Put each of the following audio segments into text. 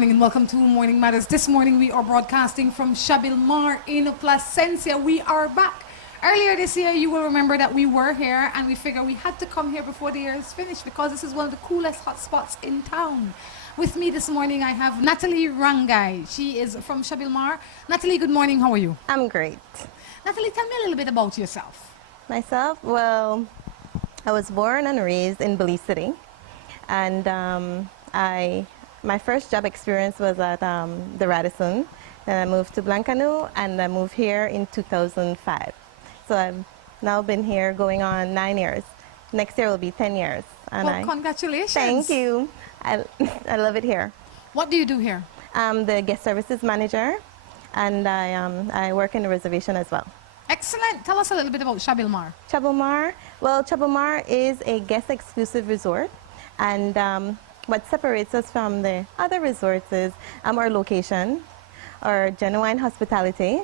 morning and welcome to Morning Matters. This morning we are broadcasting from Chabil in Placencia. We are back. Earlier this year, you will remember that we were here and we figured we had to come here before the year is finished because this is one of the coolest hot spots in town. With me this morning, I have Natalie Rangai. She is from Chabil. Natalie, good morning. How are you? I'm great. Natalie, tell me a little bit about yourself. Myself? Well, I was born and raised in Belize City. And my first job experience was at the Radisson. Then I moved to Blancanu and I moved here in 2005. So I've now been here going on 9 years. Next year will be 10 years. And well, congratulations. Thank you. I love it here. What do you do here? I'm the guest services manager and I work in the reservation as well. Excellent. Tell us a little bit about Chabil. Chabil. Well, Chabil is a guest exclusive resort. And what separates us from the other resorts is our location, our genuine hospitality,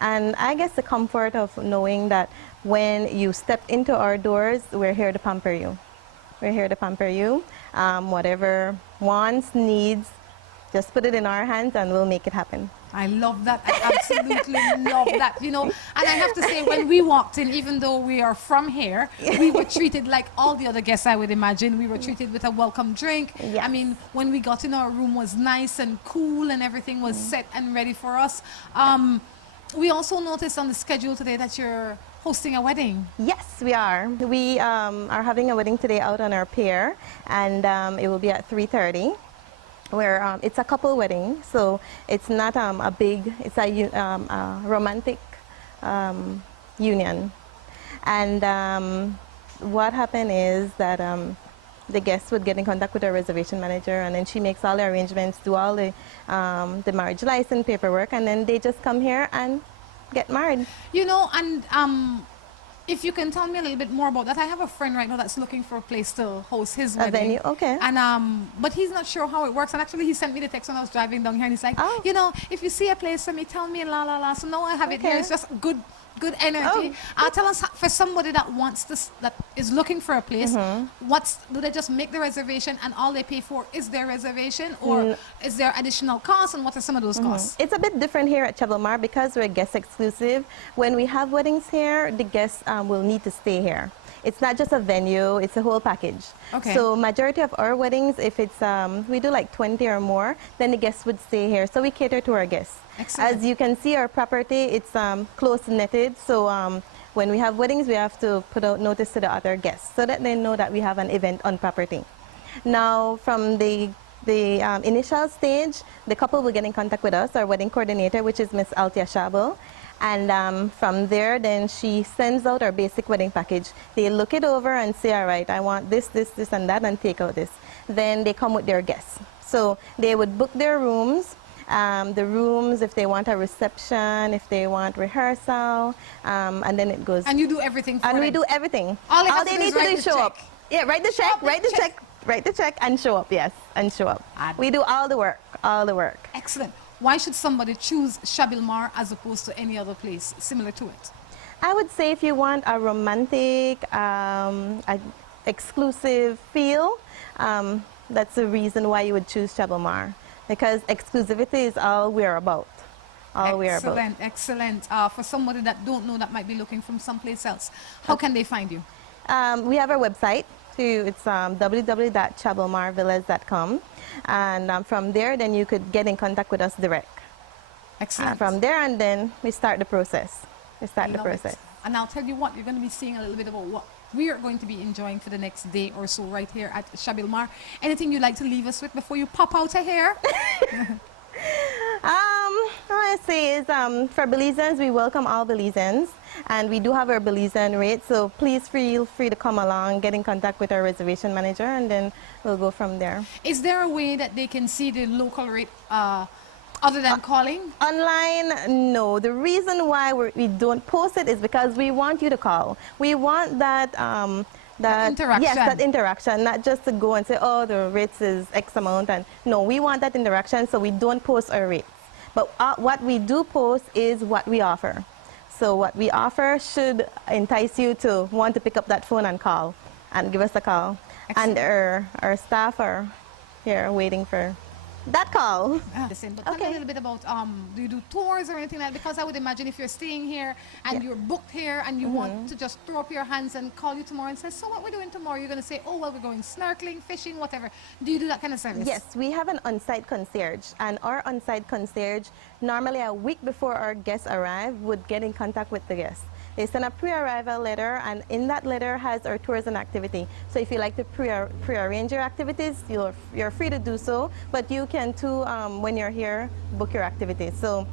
and I guess the comfort of knowing that when you step into our doors, we're here to pamper you. We're here to pamper you. Whatever wants, needs, just put it in our hands and we'll make it happen. I love that. I absolutely love that. You know, and I have to say, when we walked in, even though we are from here, we were treated like all the other guests, I would imagine. We were treated with a welcome drink. Yes. I mean, when we got in, our room was nice and cool and everything was set and ready for us. We also noticed on the schedule today that you're hosting a wedding. Yes, we are. We are having a wedding today out on our pier, and it will be at 3:30. Where it's a couple wedding, so it's not a big, it's a romantic union. And what happened is that the guests would get in contact with our reservation manager, and then she makes all the arrangements, do all the marriage license paperwork, and then they just come here and get married. You know, and if you can tell me a little bit more about that. I have a friend right now that's looking for a place to host his wedding. A venue, okay. And but he's not sure how it works. And actually, he sent me the text when I was driving down here, and he's like, oh, you know, if you see a place for me, tell me, la la la. So now I have it here. It's just good energy. Tell us, for somebody that wants this, that is looking for a place, do they just make the reservation and all they pay for is their reservation, or is there additional costs, and what are some of those costs? It's a bit different here at Chabil because we're guest exclusive. When we have weddings here, the guests will need to stay here. It's not just a venue, it's a whole package. Okay. So majority of our weddings, if it's we do like 20 or more, then the guests would stay here. So we cater to our guests. Excellent. As you can see, our property, it's close knitted. So when we have weddings, we have to put out notice to the other guests so that they know that we have an event on property. Now, from the initial stage, the couple will get in contact with us, our wedding coordinator, which is Miss Altia Chabil. And from there, then she sends out our basic wedding package. They look it over and say, all right, I want this, this, this, and that, and take out this. Then they come with their guests. So they would book their rooms. The rooms, if they want a reception, if they want rehearsal, and then it goes. And you do everything for them? And we do everything. All they need to do is show up. Yeah, write the check, write the check, and show up, yes, and show up. We do all the work, all the work. Excellent. Why should somebody choose Chabil as opposed to any other place similar to it? I would say if you want a romantic, exclusive feel, that's the reason why you would choose Chabil, because exclusivity is all we're about. Excellent, excellent. For somebody that don't know, that might be looking from someplace else, how can they find you? We have our website. It's www.chabilmarvillas.com, and from there, then you could get in contact with us direct. Excellent. From there, and then we start the process. And I'll tell you what, you're going to be seeing a little bit about what we are going to be enjoying for the next day or so right here at Chabil. Anything you'd like to leave us with before you pop out of here? All I say is for Belizeans, we welcome all Belizeans, and we do have our Belizean rate, so please feel free to come along, get in contact with our reservation manager, and then we'll go from there. Is there a way that they can see the local rate other than calling? Online, no. The reason why we don't post it is because we want you to call. We want that interaction. Yes, that interaction, not just to go and say, oh, the rates is X amount. And no, we want that interaction, so we don't post our rates. But what we do post is what we offer. So what we offer should entice you to want to pick up that phone and call and give us a call. Excellent. And our staff are here waiting for that call. Listen, but tell me a Okay. little bit about, do you do tours or anything like that? Because I would imagine if you're staying here and you're booked here and you want to just throw up your hands and call you tomorrow and say, so what we're doing tomorrow? You're going to say, oh, well, we're going snorkeling, fishing, whatever. Do you do that kind of service? Yes, we have an on-site concierge, and our on-site concierge, normally a week before our guests arrive, would get in contact with the guests. They send a pre-arrival letter, and in that letter has our tours and activity. So if you like to pre-arrange your activities, you're free to do so, but you can too, when you're here, book your activities. So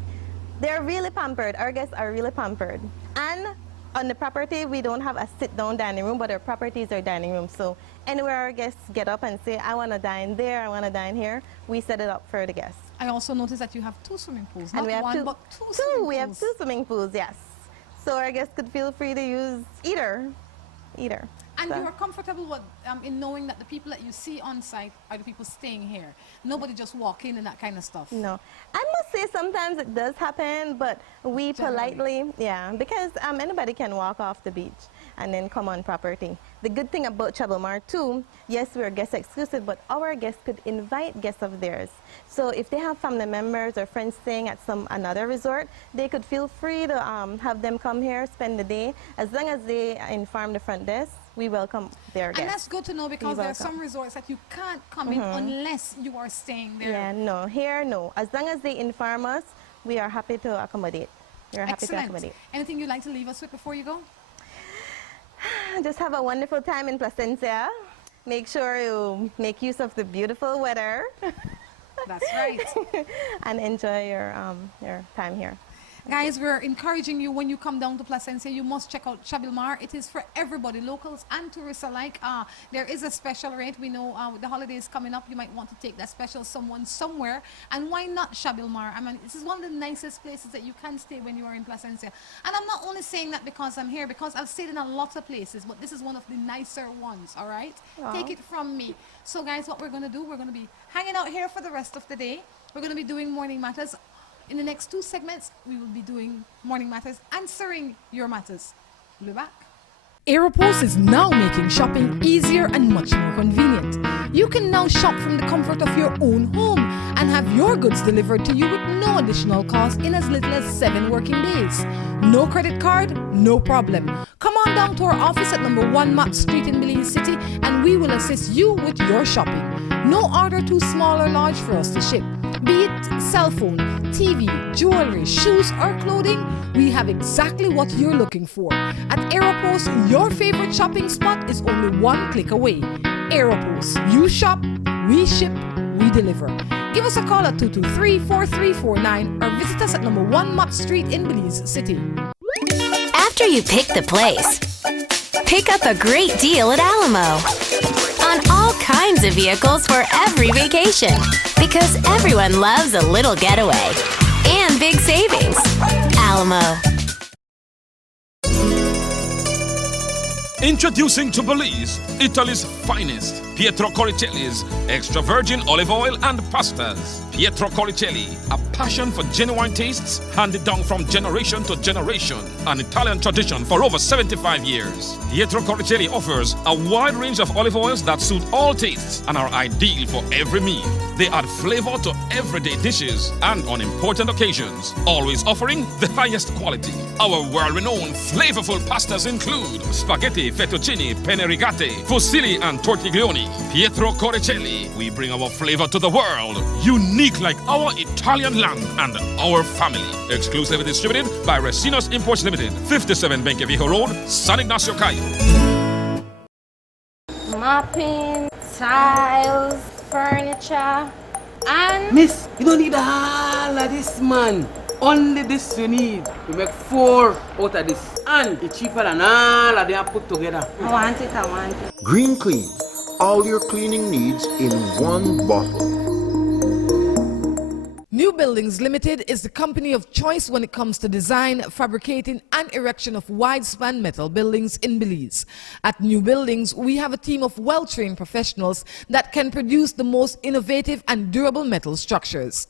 they're really pampered. Our guests are really pampered. And on the property, we don't have a sit-down dining room, but our properties are dining rooms. So anywhere our guests get up and say, I want to dine there, I want to dine here, we set it up for the guests. I also noticed that you have 2 swimming pools. And Not we have one, two, but 2 swimming pools. we have 2 swimming pools, yes. So our guests could feel free to use either. And So- you are comfortable with, in knowing that the people that you see on site are the people staying here. Nobody just walk in and that kind of stuff. No, I must say sometimes it does happen, but we Generally. politely, because anybody can walk off the beach and then come on property. The good thing about Chabil Mar too, yes, we're guest exclusive, but our guests could invite guests of theirs. So if they have family members or friends staying at another resort, they could feel free to have them come here, spend the day. As long as they inform the front desk, we welcome their And guests. that's good to know because there are some resorts that you can't come in unless you are staying there. Yeah, no, here, no. As long as they inform us, we are happy to accommodate. We're happy to Excellent. accommodate. Anything you'd like to leave us with before you go? Just have a wonderful time in Placencia. Make sure you make use of the beautiful weather That's right. and enjoy your time here. Guys, we're encouraging you when you come down to Placencia, you must check out Chabil Mar. It is for everybody, locals and tourists alike. There is a special rate. We know with the holidays coming up, you might want to take that special someone somewhere. And why not Chabil Mar? I mean, this is one of the nicest places that you can stay when you are in Placencia. And I'm not only saying that because I'm here, because I've stayed in a lot of places, but this is one of the nicer ones, all right? Wow. Take it from me. So guys, what we're going to do, we're going to be hanging out here for the rest of the day. We're going to be doing Morning Matters. In the next 2 segments, we will be doing Morning Matters, answering your matters. We'll be back. Aeropost is now making shopping easier and much more convenient. You can now shop from the comfort of your own home and have your goods delivered to you with no additional cost in as little as 7 working days. No credit card? No problem. Come on down to our office at number 1 Map Street in Belize City and we will assist you with your shopping. No order too small or large for us to ship. Be it cell phone, TV, jewelry, shoes or clothing, we have exactly what you're looking for. At Aeropost, your favorite shopping spot is only 1 click away. Aeropost, you shop, we ship, we deliver. Give us a call at 223-4349 or visit us at number 1 Map Street in Belize City. After you pick the place, pick up a great deal at Alamo on all kinds of vehicles for every vacation, because everyone loves a little getaway and big savings. Alamo. Introducing to Belize, Italy's finest, Pietro Coricelli's extra virgin olive oil and pastas. Pietro Coricelli, a passion for genuine tastes handed down from generation to generation. An Italian tradition for over 75 years. Pietro Coricelli offers a wide range of olive oils that suit all tastes and are ideal for every meal. They add flavor to everyday dishes and on important occasions, always offering the highest quality. Our world-renowned flavorful pastas include spaghetti, fettuccine, penne rigate, fusilli and tortiglioni. Pietro Coricelli, we bring our flavor to the world, unique like our Italian land and our family. Exclusively distributed by Resinos Imports Limited, 57 Benqueviejo Road, San Ignacio Cayo. Mopping, tiles, furniture, and Miss, you don't need all of this, man. Only this you need. You make 4 out of this. And it's cheaper than all of them put together. I want it. Green Clean. All your cleaning needs in one bottle. New Buildings Limited is the company of choice when it comes to design, fabricating and erection of wide-span metal buildings in Belize. At New Buildings, we have a team of well-trained professionals that can produce the most innovative and durable metal structures.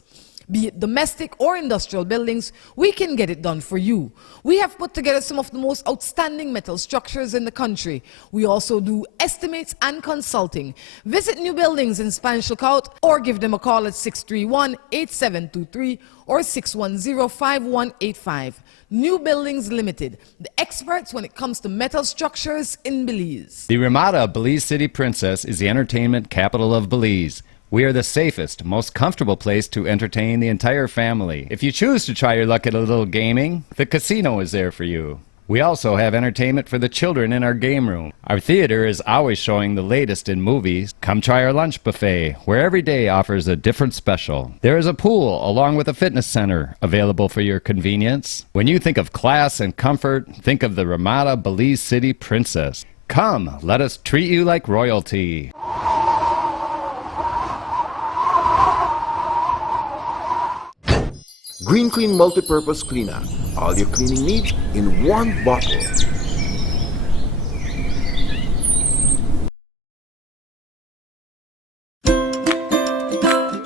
Be it domestic or industrial buildings, we can get it done for you. We have put together some of the most outstanding metal structures in the country. We also do estimates and consulting. Visit New Buildings in Spanish Lookout or give them a call at 631-8723 or 610-5185. New Buildings Limited, the experts when it comes to metal structures in Belize. The Ramada Belize City Princess is the entertainment capital of Belize. We are the safest, most comfortable place to entertain the entire family. If you choose to try your luck at a little gaming, the casino is there for you. We also have entertainment for the children in our game room. Our theater is always showing the latest in movies. Come try our lunch buffet, where every day offers a different special. There is a pool along with a fitness center available for your convenience. When you think of class and comfort, think of the Ramada Belize City Princess. Come, let us treat you like royalty. Green Clean Multipurpose Cleaner. All your cleaning needs in one bottle.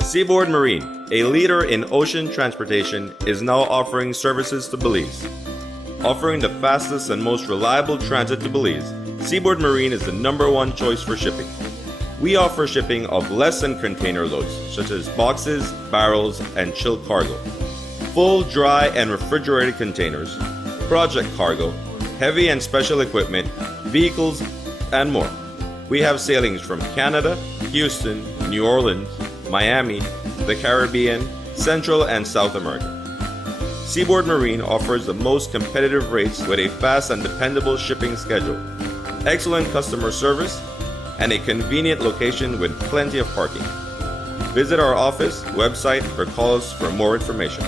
Seaboard Marine, a leader in ocean transportation, is now offering services to Belize. Offering the fastest and most reliable transit to Belize, Seaboard Marine is the #1 choice for shipping. We offer shipping of less than container loads, such as boxes, barrels, and chilled cargo. Full, dry, and refrigerated containers, project cargo, heavy and special equipment, vehicles, and more. We have sailings from Canada, Houston, New Orleans, Miami, the Caribbean, Central and South America. Seaboard Marine offers the most competitive rates with a fast and dependable shipping schedule, excellent customer service, and a convenient location with plenty of parking. Visit our office, website, or call us for more information.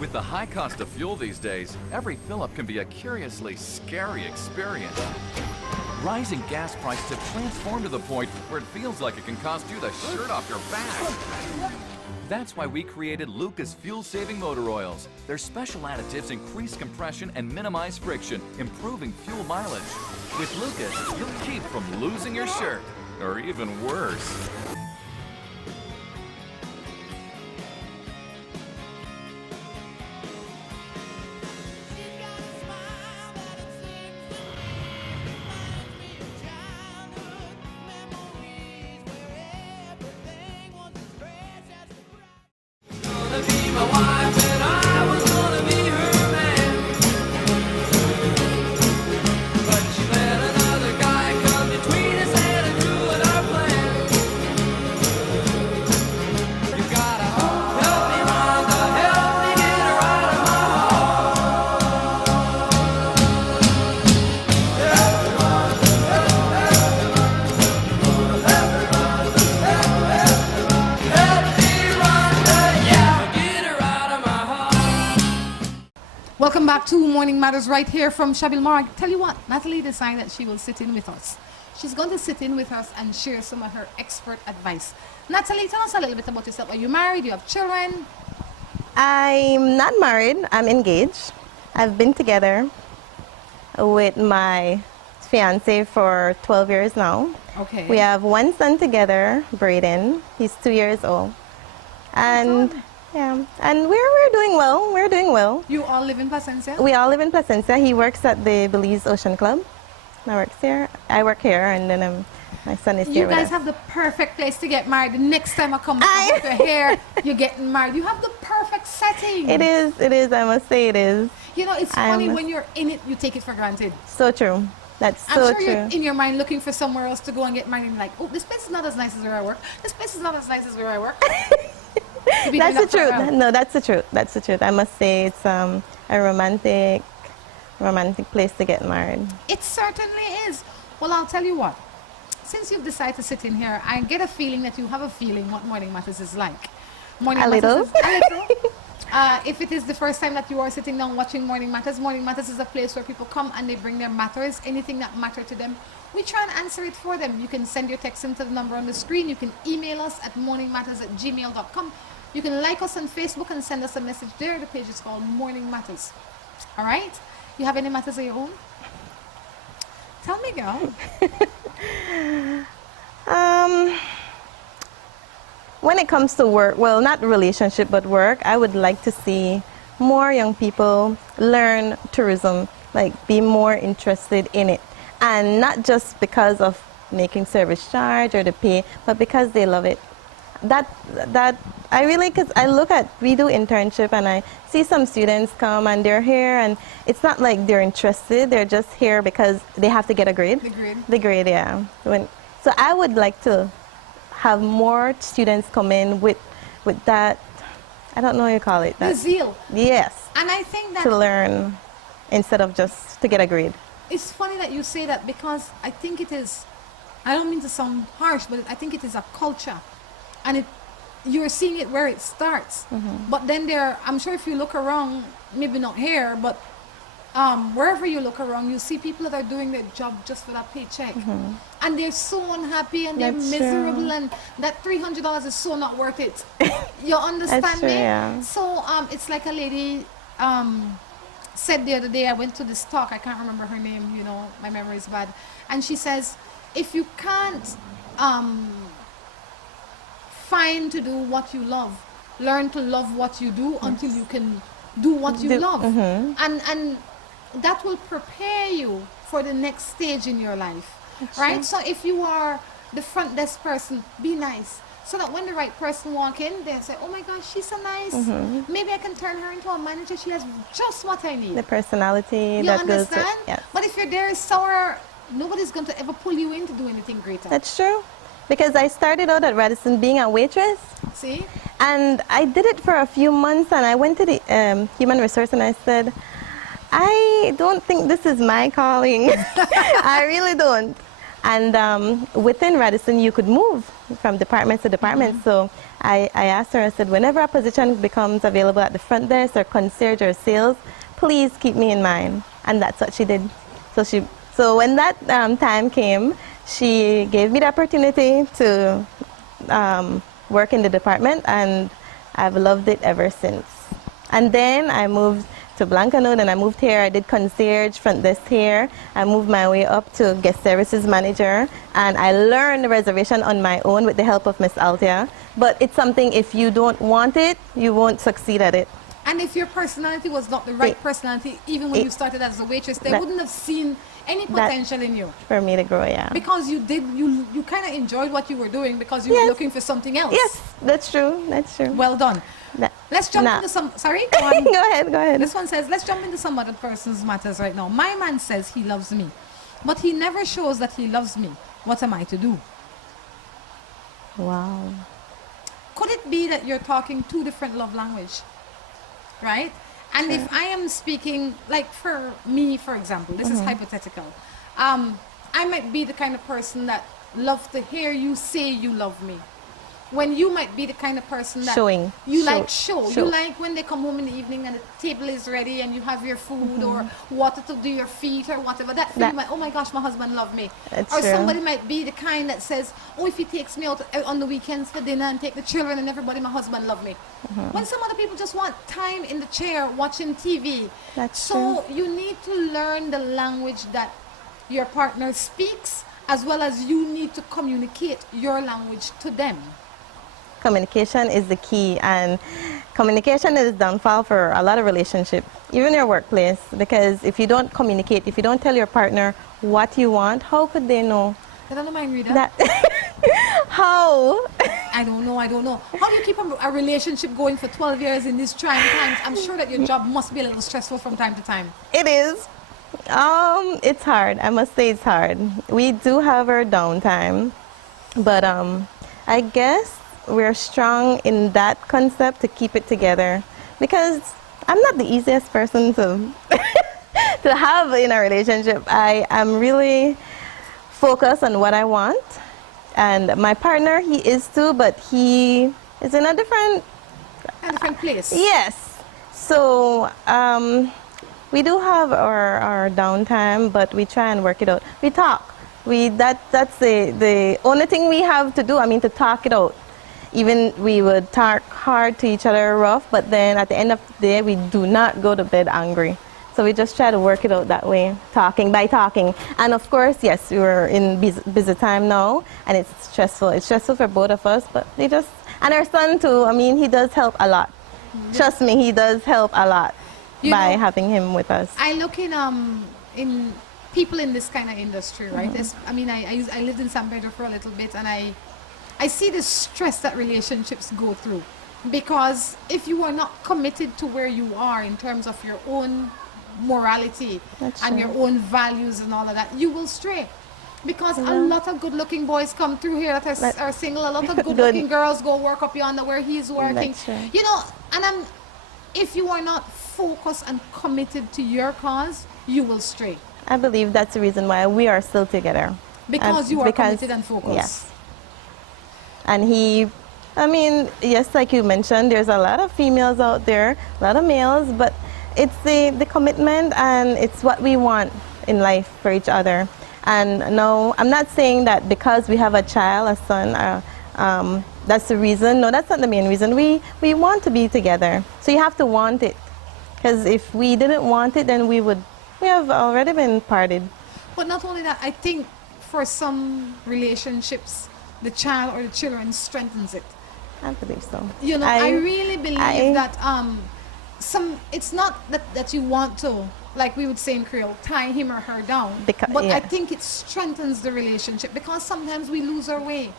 With the high cost of fuel these days, every fill-up can be a curiously scary experience. Rising gas prices have transformed to the point where it feels like it can cost you the shirt off your back. That's why we created Lucas fuel-saving motor oils. Their special additives increase compression and minimize friction, improving fuel mileage. With Lucas, you'll keep from losing your shirt, or even worse. Welcome back to Morning Matters right here from Chabil. I tell you what, Natalie decided that she will sit in with us. She's going to sit in with us and share some of her expert advice. Natalie, tell us a little bit about yourself. Are you married? Do you have children? I'm not married. I'm engaged. I've been together with my fiance for 12 years now. Okay. We have one son together, Braden. He's 2 years old. And yeah, and we're doing well. We're doing well. You all live in Placencia? We all live in Placencia. He works at the Belize Ocean Club. I work here. I work here, and then my son is here. You guys have the perfect place to get married. The next time I come with your hair, you're getting married. You have the perfect setting. It is. It is. I must say, it is. You know, it's funny when you're in it, you take it for granted. So true. That's so I'm sure true. you're in your mind looking for somewhere else to go and get married. And like, oh, this place is not as nice as where I work. This place is not as nice as where I work. That's the truth. No, that's the truth. That's the truth. I must say it's a romantic place to get married. It certainly is. Well, I'll tell you what. Since you've decided to sit in here, I get a feeling that you have a feeling what Morning Matters is like. Morning Matters is a little. If it is the first time that you are sitting down watching Morning Matters is a place where people come and they bring their matters, anything that matters to them. We try and answer it for them. You can send your text into the number on the screen. You can email us at morningmatters@gmail.com. You can like us on Facebook and send us a message there. The page is called Morning Matters. All right? You have any matters of your own? Tell me, girl. When it comes to work, well, not relationship, but work, I would like to see more young people learn tourism, like be more interested in it. And not just because of making service charge or the pay, but because they love it. That I really, because I look at, we do internship and I see some students come and they're here and it's not like they're interested, they're just here because they have to get a grade. The grade? The grade, yeah. So I would like to have more students come in with that, I don't know what you call it. The zeal. Yes. And I think that... To learn instead of just to get a grade. It's funny that you say that because I think it is, I don't mean to sound harsh, but I think it is a culture. And you're seeing it where it starts. But then I'm sure if you look around, maybe not here, but wherever you look around, you see people that are doing their job just for that paycheck. And they're so unhappy and they're miserable and that $300 is so not worth it. You understand That's true, me? yeah. So it's like a lady said the other day, I went to this talk, I can't remember her name, you know, my memory is bad. And she says, if you can't find to do what you love, learn to love what you do until you can do what you love. And that will prepare you for the next stage in your life. Right? So if you are the front desk person, be nice. So that when the right person walk in, they'll say, oh my gosh, she's so nice. Maybe I can turn her into a manager. She has just what I need. The personality You that understand? goes with, yes. But if you're there sour, nobody's going to ever pull you in to do anything greater. That's true. Because I started out at Radisson being a waitress. See? And I did it for a few months and I went to the human resource and I said, I don't think this is my calling. I really don't. And within Radisson, you could move from department to department. So I asked her, I said, whenever a position becomes available at the front desk or concierge or sales, please keep me in mind. And that's what she did. So when that time came, she gave me the opportunity to work in the department, and I've loved it ever since. And then I moved to Blancanote, and I moved here. I did concierge, front desk here. I moved my way up to guest services manager, and I learned the reservation on my own with the help of Miss Althea. But it's something, if you don't want it, you won't succeed at it. And if your personality was not the right personality, even when you started as a waitress, they wouldn't have seen any potential in you. For me to grow, yeah. Because you kind of enjoyed what you were doing because you were looking for something else. Yes, that's true. That's true. Well done. Let's jump into some... Sorry? Go on. Go ahead. This one says, let's jump into some other person's matters right now. My man says he loves me, but he never shows that he loves me. What am I to do? Wow. Could it be that you're talking two different love language? Right? And if I am speaking, like for me, for example, this is hypothetical. I might be the kind of person that loves to hear you say you love me. When you might be the kind of person that you like show. You like when they come home in the evening and the table is ready and you have your food or water to do your feet or whatever. That feeling like, oh my gosh, my husband loves me. Or somebody might be the kind that says, oh, if he takes me out on the weekends for dinner and take the children and everybody, my husband loves me. When some other people just want time in the chair watching TV. So you need to learn the language that your partner speaks, as well as you need to communicate your language to them. Communication is the key, and communication is the downfall for a lot of relationships, even your workplace, because if you don't communicate, if you don't tell your partner what you want, how could they know? I don't mind reading that. How? I don't know. How do you keep a relationship going for 12 years in these trying times? I'm sure that your job must be a little stressful from time to time. It is. It's hard. I must say it's hard. We do have our downtime, but I guess we're strong in that concept to keep it together, because I'm not the easiest person to to have in a relationship. I am really focused on what I want, and my partner, he is too, but he is in a different place. Yes. So we do have our downtime, but we try and work it out. We talk. That's the only thing we have to do. I mean, to talk it out. Even we would talk hard to each other rough, but then at the end of the day, we do not go to bed angry. So we just try to work it out that way, by talking. And of course, yes, we're in busy time now, and it's stressful. It's stressful for both of us, but and our son too, I mean, he does help a lot. Trust me, he does help a lot by having him with us. I look in people in this kind of industry, right? I mean, I lived in San Pedro for a little bit, and I see the stress that relationships go through. Because if you are not committed to where you are in terms of your own morality and your own values and all of that, you will stray. Because a lot of good-looking boys come through here that are single. A lot of good-looking girls go work up yonder where he's working. You know, and if you are not focused and committed to your cause, you will stray. I believe that's the reason why we are still together. Because you are committed and focused. Yes. And yes, like you mentioned, there's a lot of females out there, a lot of males, but it's the commitment and it's what we want in life for each other. And no, I'm not saying that because we have a child, a son, that's the reason. No, that's not the main reason. We want to be together. So you have to want it. Because if we didn't want it, then we have already been parted. But not only that, I think for some relationships, the child or the children strengthens it. I believe so. You know, I really believe that it's not that you want to, like we would say in Creole, tie him or her down. But I think it strengthens the relationship because sometimes we lose our way.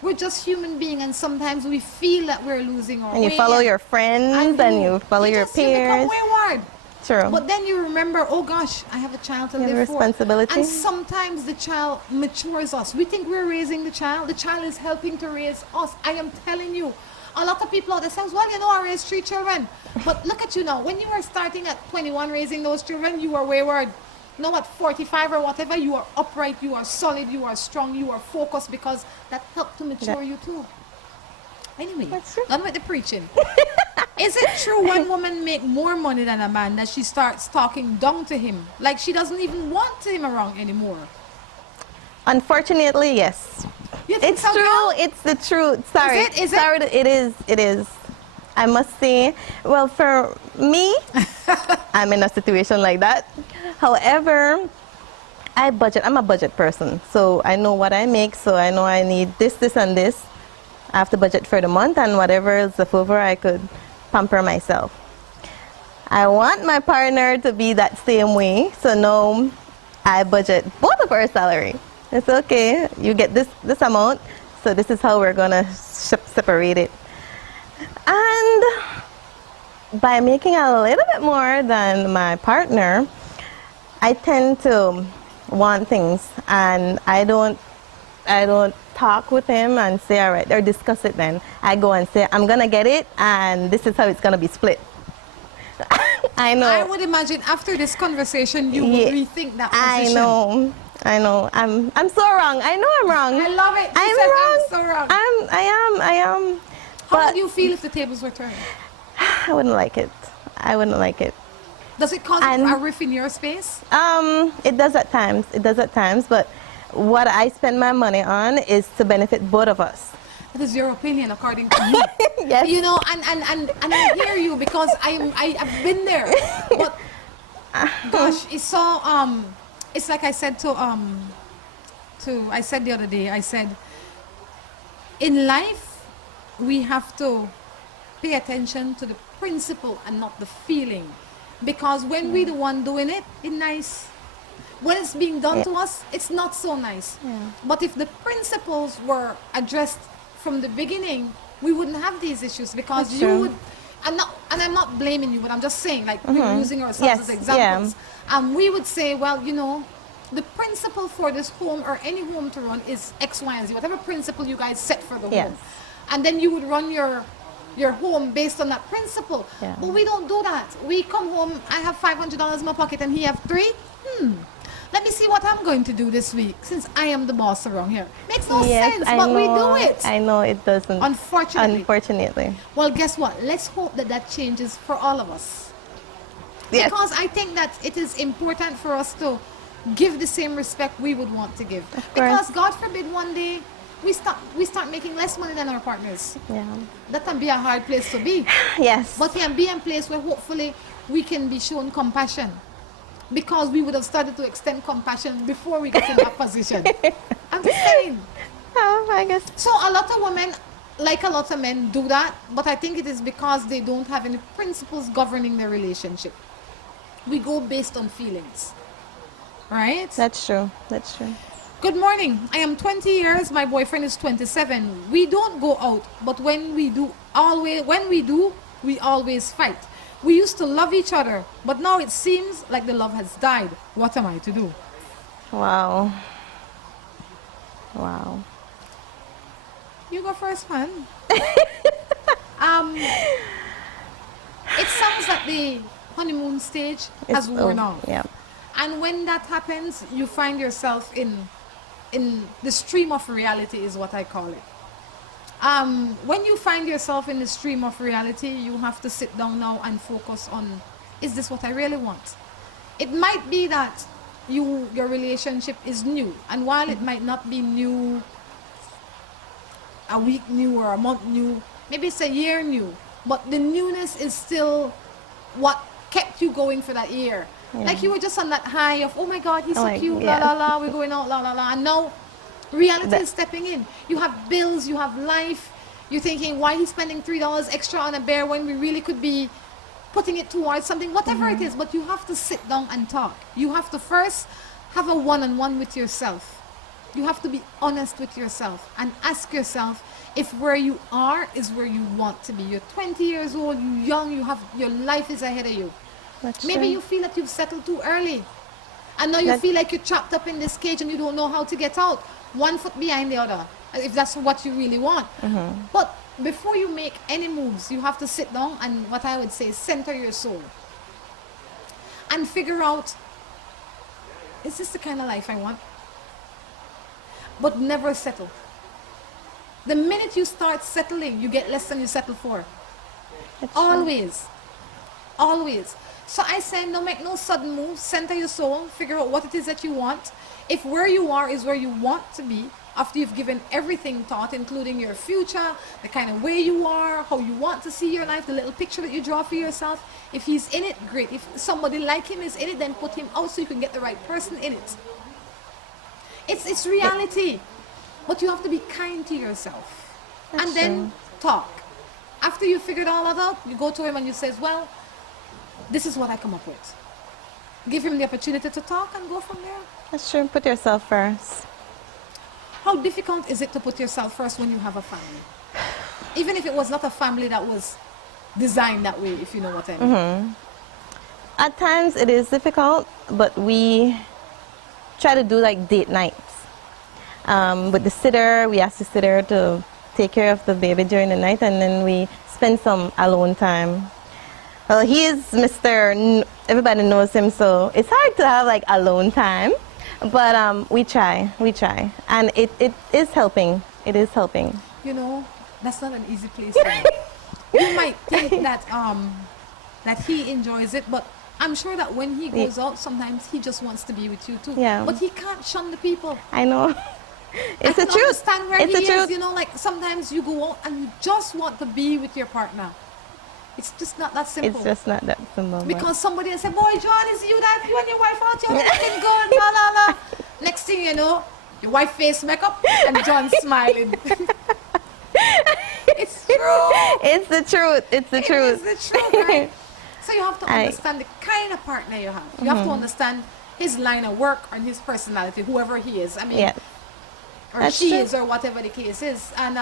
We're just human beings, and sometimes we feel that we're losing our way. And you follow your friends, and you follow your peers. You become wayward. True. But then you remember, oh gosh, I have a child to live for. Responsibility. And sometimes the child matures us. We think we're raising the child. The child is helping to raise us. I am telling you. A lot of people out there say, well, you know, I raised 3 children. But look at you now. When you are starting at 21 raising those children, you are wayward. You know what, 45 or whatever, you are upright, you are solid, you are strong, you are focused because that helped to mature you too. Anyway, done with the preaching. Is it true one woman make more money than a man that she starts talking down to him? Like she doesn't even want him around anymore? Unfortunately, yes. It's true. Now? It's the truth. Sorry. Is it? It is. I must say, well, for me, I'm in a situation like that. However, I budget. I'm a budget person. So I know what I make. So I know I need this, this, and this. I have to budget for the month, and whatever is left over, I could pamper myself. I want my partner to be that same way. So no, I budget both of our salary. It's okay. You get this amount. So this is how we're gonna separate it. And by making a little bit more than my partner, I tend to want things, and I don't talk with him and say, all right, or discuss it then. I go and say, I'm gonna get it, and this is how it's gonna be split. I know. I would imagine after this conversation, you will rethink that position. I know. I'm so wrong. I know I'm wrong. I love it. I'm wrong. I'm so wrong. I am. How would you feel if the tables were turned? I wouldn't like it. Does it cause a rift in your space? It does at times. But what I spend my money on is to benefit both of us. That is your opinion, according to me. Yes. You know, and I hear you because I've been there. But gosh, it's so it's like I said I said the other day. I said, in life, we have to pay attention to the principle and not the feeling, because when we're the one doing it, it's nice. When it's being done to us, it's not so nice. But if the principles were addressed from the beginning, we wouldn't have these issues, because you would. And I'm not blaming you, but I'm just saying, like, we're using ourselves as examples. We would say, well, you know, the principle for this home or any home to run is X, Y, and Z, whatever principle you guys set for the home. And then you would run your home based on that principle. But we don't do that. We come home, I have $500 in my pocket and he have $3. Let me see what I'm going to do this week, since I am the boss around here. Makes no sense, but we do it. I know it doesn't. Unfortunately. Well, guess what? Let's hope that changes for all of us. Yes. Because I think that it is important for us to give the same respect we would want to give. Because God forbid one day we start making less money than our partners. Yeah. That can be a hard place to be. Yes. But can be a place where hopefully we can be shown compassion, because we would have started to extend compassion before we get in that position. I'm just saying. Oh, I guess. So a lot of women, like a lot of men, do that, but I think it is because they don't have any principles governing their relationship. We go based on feelings, right? That's true. That's true. Good morning. I am 20 years. My boyfriend is 27. We don't go out, but when we do, we always fight. We used to love each other, but now it seems like the love has died. What am I to do? Wow. Wow. You go first, man. It sounds like the honeymoon stage has worn off. Yeah. And when that happens, you find yourself in the stream of reality, is what I call it. When you find yourself in the stream of reality, you have to sit down now and focus on, is this what I really want? It might be that your relationship is new, and while it might not be new, a week new or a month new, maybe it's a year new, but the newness is still what kept you going for that year. Yeah. Like you were just on that high of, oh my God, he's so Like, cute, yeah. la la la, we're going out, la la la, and now reality is stepping in. You have bills, you have life. You're thinking, why he's spending $3 extra on a bear when we really could be putting it towards something, whatever it is. But you have to sit down and talk. You have to first have a one-on-one with yourself. You have to be honest with yourself and ask yourself if where you are is where you want to be. You're 20 years old, you're young, your life is ahead of you. That's Maybe true. you feel that you've settled too early. And now you feel like you're trapped up in this cage and you don't know how to get out. One foot behind the other, if that's what you really want. But before you make any moves, you have to sit down and, what I would say, center your soul. And figure out, is this the kind of life I want? But never settle. The minute you start settling, you get less than you settle for. Always. Always. So I say, no, make no sudden moves. Center your soul. Figure out what it is that you want. If where you are is where you want to be, after you've given everything thought, including your future, the kind of way you are, how you want to see your life, the little picture that you draw for yourself, if he's in it, great. If somebody like him is in it, then put him out so you can get the right person in it. It's reality. But you have to be kind to yourself. And then talk. After you figured all that out, you go to him and you say, well, this is what I come up with. Give him the opportunity to talk and go from there. That's true. Put yourself first. How difficult is it to put yourself first when you have a family? Even if it was not a family that was designed that way, if you know what I mean. At times it is difficult, but we try to do like date nights. With the sitter, we ask the sitter to take care of the baby during the night, and then we spend some alone time. Well, he is everybody knows him, so it's hard to have like alone time. But we try, and it is helping. It is helping. You know, that's not an easy place for him. You might think that that he enjoys it, but I'm sure that when he goes out, sometimes he just wants to be with you too. Yeah. But he can't shun the people. I know. It's the I can truth. understand where It's he the is. truth. You know, like sometimes you go out and you just want to be with your partner. It's just not that simple. It's just not that simple. Because somebody will say, boy, John, is you that you and your wife out here looking good, la la la. Next thing you know, your wife face makeup and John smiling. It's true. It's the truth. It's the truth. It's the truth, right? So you have to understand the kind of partner you have. You have to understand his line of work and his personality, whoever he is. I mean, or That's she true. is, or whatever the case is. And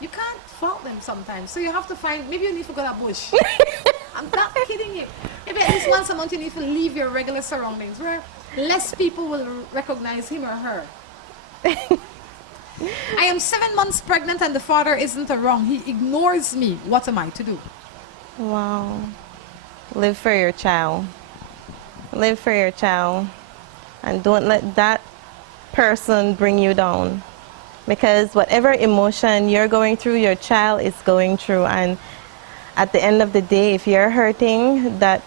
you can't fault them sometimes. So you have to find, maybe you need to go to a bush. I'm not kidding you. Maybe at least once a month you need to leave your regular surroundings where less people will recognize him or her. I am 7 months pregnant and the father isn't wrong. He ignores me. What am I to do? Wow. Live for your child. Live for your child. And don't let that person bring you down. Because whatever emotion you're going through, your child is going through. And at the end of the day, if you're hurting, that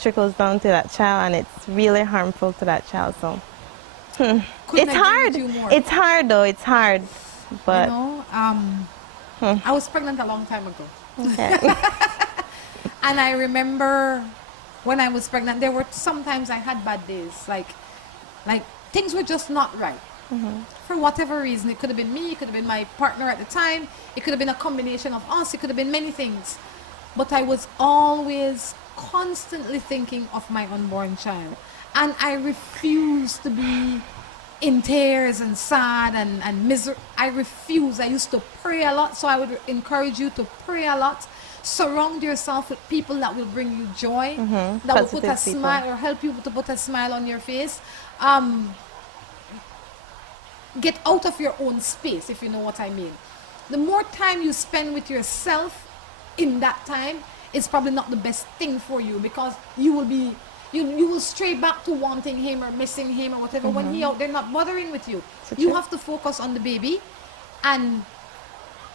trickles down to that child, and it's really harmful to that child. So it's hard. It's hard, though. It's hard. But You know, I was pregnant a long time ago. okay. And I remember when I was pregnant, there were sometimes I had bad days. Like things were just not right. For whatever reason. It could have been me, it could have been my partner at the time, it could have been a combination of us, it could have been many things. But I was always constantly thinking of my unborn child. And I refused to be in tears and sad and misery. I refuse. I used to pray a lot, so I would encourage you to pray a lot. Surround yourself with people that will bring you joy, that will put a Positive people. smile or help you to put a smile on your face. Get out of your own space, if you know what I mean. The more time you spend with yourself in that time is probably not the best thing for you, because you will stray back to wanting him or missing him or whatever. When he out there not bothering with you, you have to focus on the baby and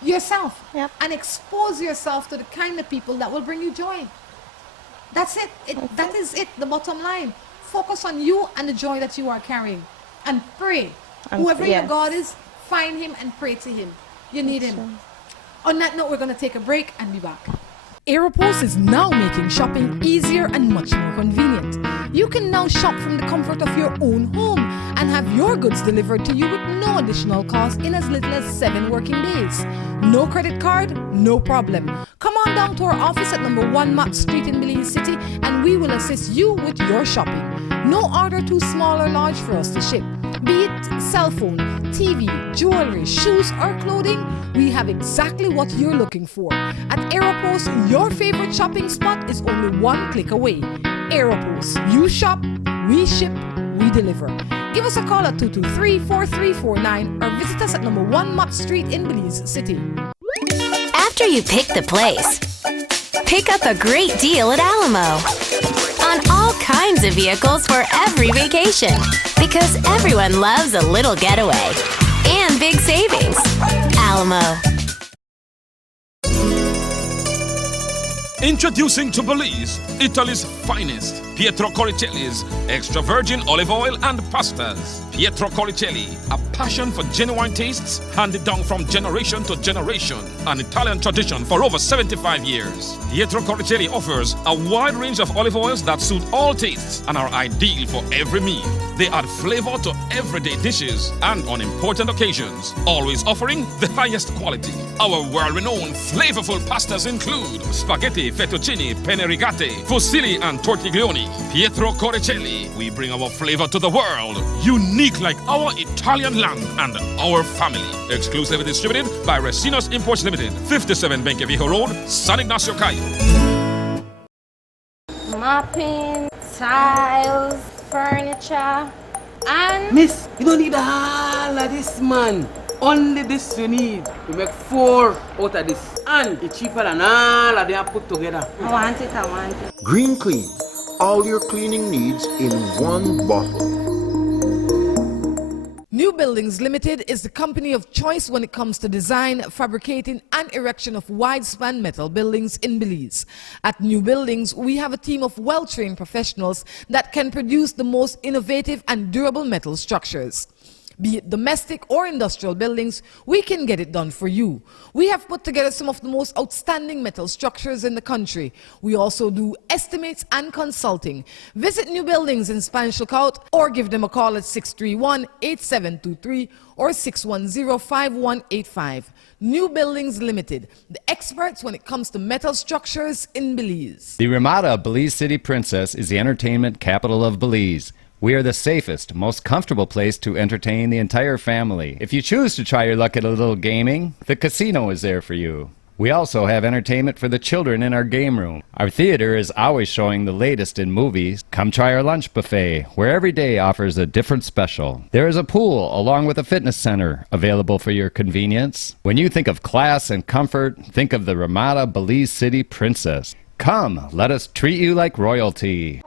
yourself. Yep. And expose yourself to the kind of people that will bring you joy. That's it. That is it, the bottom line. Focus on you and the joy that you are carrying, and pray. Whoever your yes. God is, find him and pray to him. You need him. On that note, we're going to take a break and be back. Aeropost is now making shopping easier and much more convenient. You can now shop from the comfort of your own home and have your goods delivered to you with no additional cost in as little as 7 working days. No credit card? No problem. Come on down to our office at number 1 Mott Street in Belize City and we will assist you with your shopping. No order too small or large for us to ship. Be it cell phone, TV, jewelry, shoes or clothing, we have exactly what you're looking for. At Aeropost, your favorite shopping spot is only 1 click away. Aeropost. You shop, we ship, we deliver. Give us a call at 223-4349 or visit us at number 1 Mott Street in Belize City. After you pick the place, pick up a great deal at Alamo on all kinds of vehicles for every vacation, because everyone loves a little getaway and big savings. Alamo. Introducing to Belize, Italy's finest, Pietro Coricelli's extra virgin olive oil and pastas. Pietro Coricelli, a passion for genuine tastes handed down from generation to generation. An Italian tradition for over 75 years. Pietro Coricelli offers a wide range of olive oils that suit all tastes and are ideal for every meal. They add flavor to everyday dishes and on important occasions, always offering the highest quality. Our world-renowned flavorful pastas include spaghetti, fettuccine, penne rigate, fusilli and tortiglioni. Pietro Coricelli, we bring our flavor to the world, unique like our Italian land and our family. Exclusively distributed by Resinos Imports Limited, 57 Benqueviejo Road, San Ignacio Cayo. Mopping, tiles, furniture, and... Miss, you don't need all of this, man. Only this you need. You make 4 out of this. And it's cheaper than all of them put together. I want it. Green Clean. All your cleaning needs in one bottle. New Buildings Limited is the company of choice when it comes to design, fabricating and erection of wide-span metal buildings in Belize. At New Buildings, we have a team of well-trained professionals that can produce the most innovative and durable metal structures. Be it domestic or industrial buildings, we can get it done for you. We have put together some of the most outstanding metal structures in the country. We also do estimates and consulting. Visit New Buildings in Spanish Lookout or give them a call at 631-8723 or 610-5185. New Buildings Limited, the experts when it comes to metal structures in Belize. The Ramada Belize City Princess is the entertainment capital of Belize. We are the safest, most comfortable place to entertain the entire family. If you choose to try your luck at a little gaming, the casino is there for you. We also have entertainment for the children in our game room. Our theater is always showing the latest in movies. Come try our lunch buffet, where every day offers a different special. There is a pool along with a fitness center available for your convenience. When you think of class and comfort, think of the Ramada Belize City Princess. Come, let us treat you like royalty.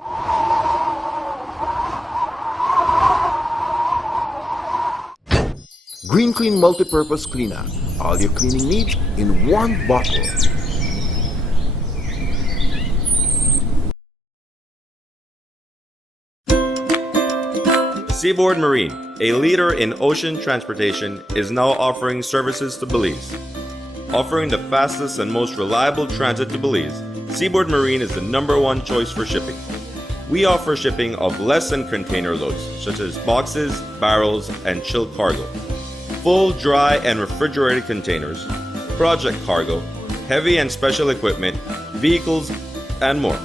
Green Clean Multipurpose Cleaner. All your cleaning needs in one bottle. Seaboard Marine, a leader in ocean transportation, is now offering services to Belize. Offering the fastest and most reliable transit to Belize, Seaboard Marine is the #1 choice for shipping. We offer shipping of less than container loads, such as boxes, barrels, and chilled cargo, full, dry, and refrigerated containers, project cargo, heavy and special equipment, vehicles, and more.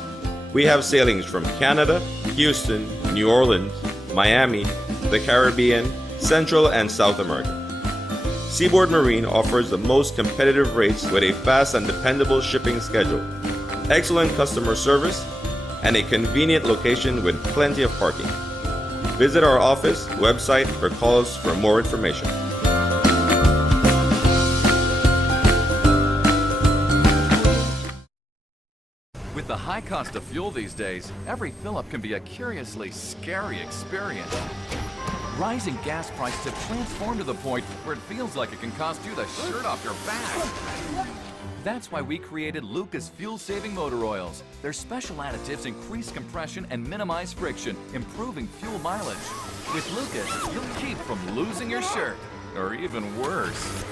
We have sailings from Canada, Houston, New Orleans, Miami, the Caribbean, Central and South America. Seaboard Marine offers the most competitive rates with a fast and dependable shipping schedule, excellent customer service, and a convenient location with plenty of parking. Visit our office, website, or call us for more information. With the high cost of fuel these days, every fill-up can be a curiously scary experience. Rising gas prices have transformed to the point where it feels like it can cost you the shirt off your back. That's why we created Lucas fuel-saving motor oils. Their special additives increase compression and minimize friction, improving fuel mileage. With Lucas, you'll keep from losing your shirt, or even worse.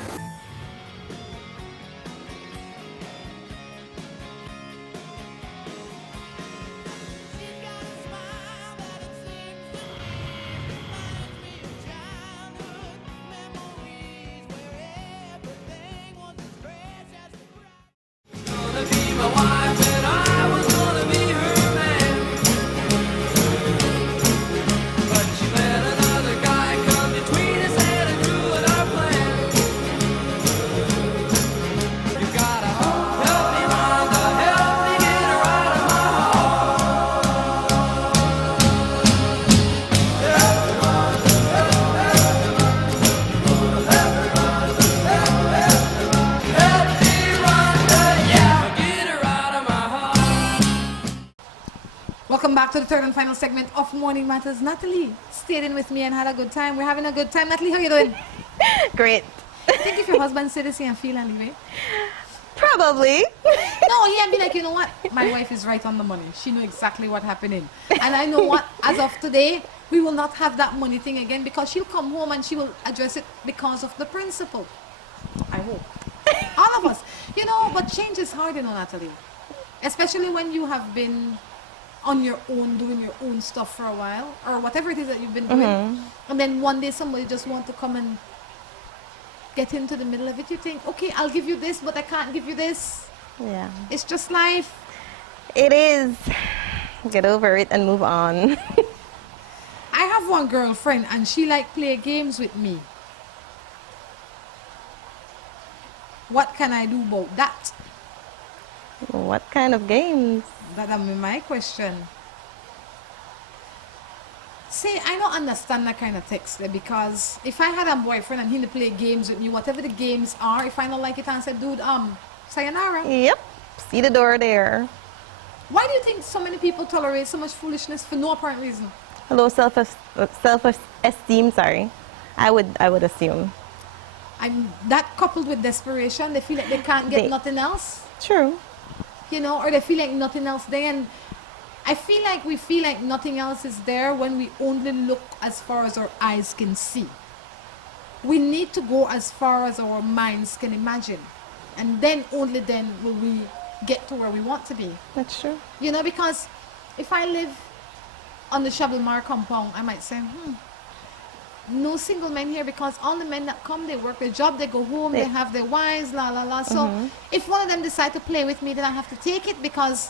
Welcome back to the third and final segment of Morning Matters. Natalie stayed in with me and had a good time. We're having a good time. Natalie, how you doing? Great. I think if your husband said this, and feel anyway. Probably. No, he'd be like, you know what? My wife is right on the money. She knew exactly what happening. And I know what, as of today, we will not have that money thing again because she'll come home and she will address it because of the principle. I hope. All of us. You know, but change is hard, you know, Natalie. Especially when you have been on your own, doing your own stuff for a while, or whatever it is that you've been doing. And then one day somebody just want to come and get into the middle of it. You think, okay, I'll give you this, but I can't give you this. Yeah. It's just life. It is. Get over it and move on. I have one girlfriend and she like play games with me. What can I do about that? What kind of games? That's my question. See, I don't understand that kind of text there because if I had a boyfriend and he'd play games with me, whatever the games are, if I don't like it and I said, dude, sayonara. Yep. See the door there. Why do you think so many people tolerate so much foolishness for no apparent reason? Low self-esteem, sorry. I would assume. I'm that coupled with desperation, they feel like they can't get nothing else. True. You know, or they feel like nothing else there. And I feel like we feel like nothing else is there when we only look as far as our eyes can see. We need to go as far as our minds can imagine. And then, only then, will we get to where we want to be. That's true. You know, because if I live on the Chabil compound, I might say, no single men here because all the men that come, they work their job, they go home, they have their wives, la la la. So if one of them decide to play with me, then I have to take it because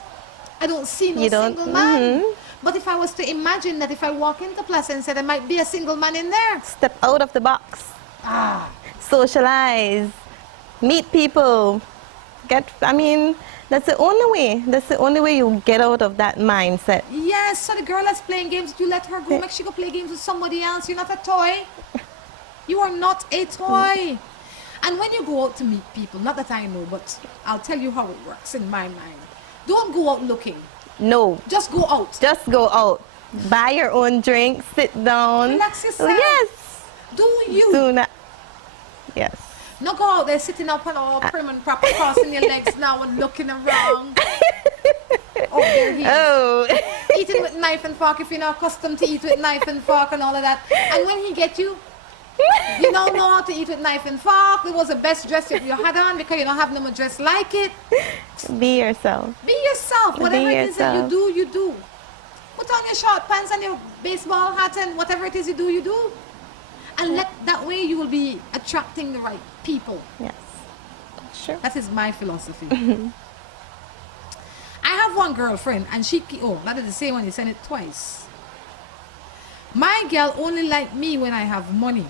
I don't see no single man. But if I was to imagine that if I walk into Placentia, there might be a single man in there. Step out of the box. Socialize. Meet people. That's the only way. That's the only way you get out of that mindset. Yes, so the girl that's playing games, you let her go, make she go play games with somebody else. You're not a toy. You are not a toy. And when you go out to meet people, not that I know, but I'll tell you how it works in my mind. Don't go out looking. No. Just go out. Just go out. Buy your own drink, sit down. Relax yourself. Yes. Do you. Do not. Yes. Not go out there sitting up and all prim and proper, crossing your legs now and looking around. Oh, there he is. Oh. Eating with knife and fork if you're not accustomed to eat with knife and fork and all of that. And when he get you, you don't know how to eat with knife and fork. It was the best dress you had on because you don't have no more dress like it. Be yourself. Be yourself. Whatever it is that you yourself. do, you do. Put on your short pants and your baseball hat and whatever it is you do, you do. And let that way you will be attracting the right people. Yes. Sure. That is my philosophy. I have one girlfriend and that is the same one, you sent it twice. My girl only like me when I have money.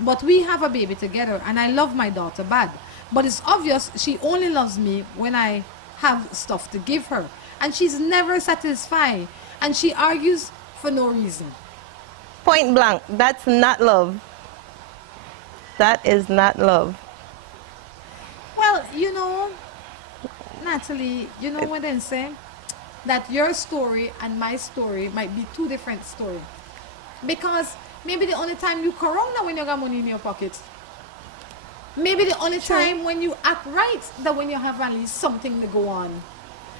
But we have a baby together and I love my daughter bad. But it's obvious she only loves me when I have stuff to give her. And she's never satisfied. And she argues for no reason. Point blank. That's not love. That is not love. Well, you know, Natalie, you know what I'm saying? That your story and my story might be two different stories. Because maybe the only time you corona when you got money in your pocket. Maybe the only time when you act right that when you have at least something to go on.